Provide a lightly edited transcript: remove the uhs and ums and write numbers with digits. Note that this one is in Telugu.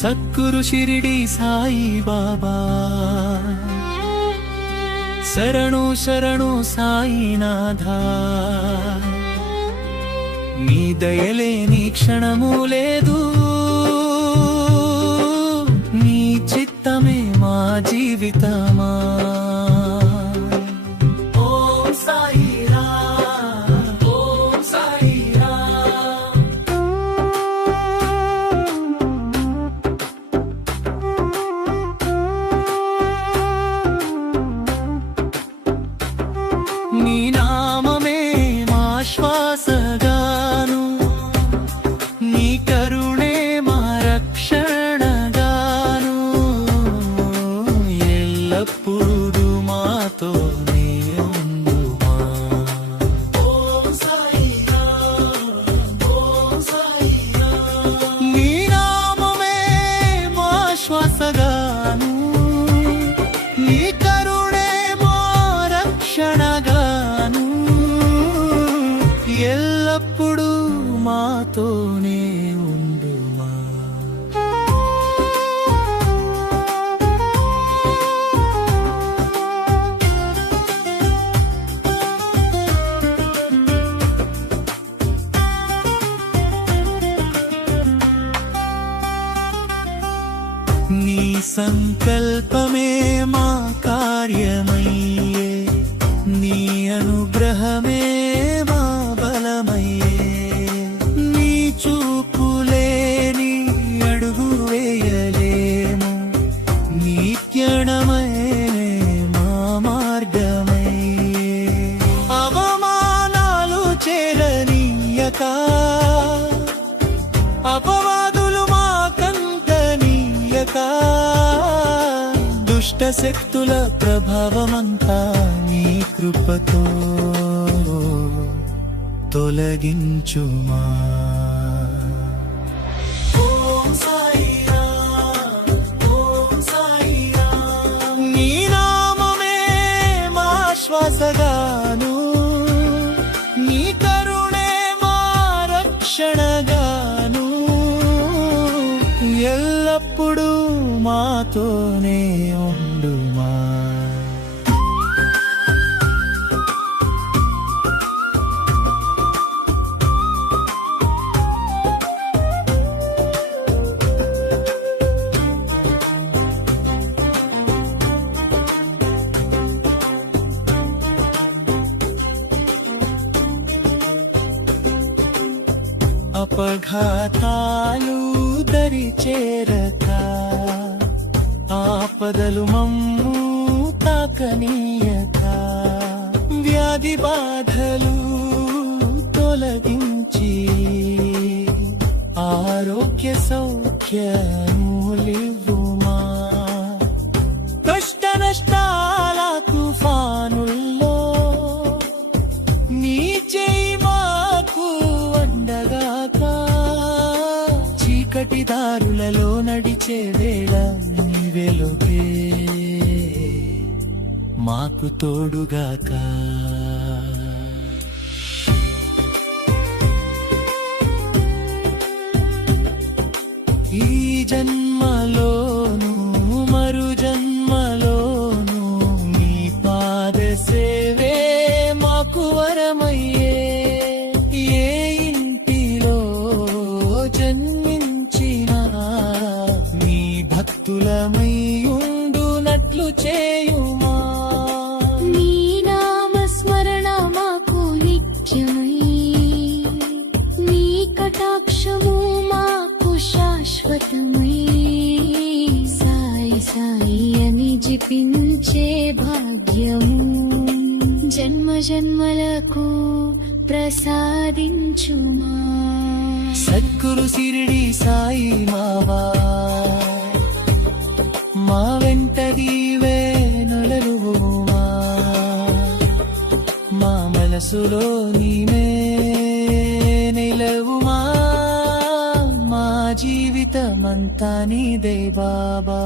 సద్గురు షిరిడి సాయి బాబా శరణు శరణు సాయినాథ నీ దయలేని క్షణము లేదు నీ చిత్తమే మా జీవితమా నీ నామమే మా శ్వాసగాను నీ కరుణే మా రక్షణగాను ఎల్లప్పుడూ మాతోనే ఉండుమా నీ నామమే మా శ్వాసగాను నీ కరుణే మా రక్షణగా ఎల్లప్పుడూ మాతోనే ఉండుమా నీ సంకల్పమే మా కార్యమయ్యే నీ అనుగ్రహమే మా బలమయ్యే నీ చూపులేని అడుగు వేయలేము నీ జ్ఞానమే మా మార్గమయ్యే అవమానాలు చేరనీయక అపవాదులు మా కంటనీయక దుష్ట శక్తుల ప్రభావమంతా నీ కృపతో తొలగించుమా నీ నామమే మా శ్వాసగాను నీ కరుణే మా రక్షణగాను ఎల్లప్పుడూ మాతోనే ఉండుమా అపఘాతాలు దరి చేరక ఆపదలు మమ్ము తాకనీయక వ్యాధి బాధలు తొలగించి ఆరోగ్య సౌఖ్యములివ్వుమా కష్ట నష్టాల తుఫానుల్లో నీ చేయి మాకు అండగాక చీకటి దారులలో నడిచే వేళ నీ వెలుగే మాకు తోడుగాక ఈ జన్మలోను మరు జన్మలోను నీ పాద సేవే మాకు వరమయ్యే ఏ ఇంటిలో జన్మించినా నీ భక్తులమై ఉండునట్లు చేయుమా నీ నామ స్మరణ మాకు నిత్యమై నీ కటాక్షము మాకు శాశ్వతమై సాయి సాయి అని జపించే భాగ్యము జన్మ జన్మలకు ప్రసాదించుమా సద్గురు షిరిడి సాయి బాబా మా వెంట నీవే నొలలువుమా మా మనసులో నీవే నిలవుమా మా జీవితమంతా నీదే బాబా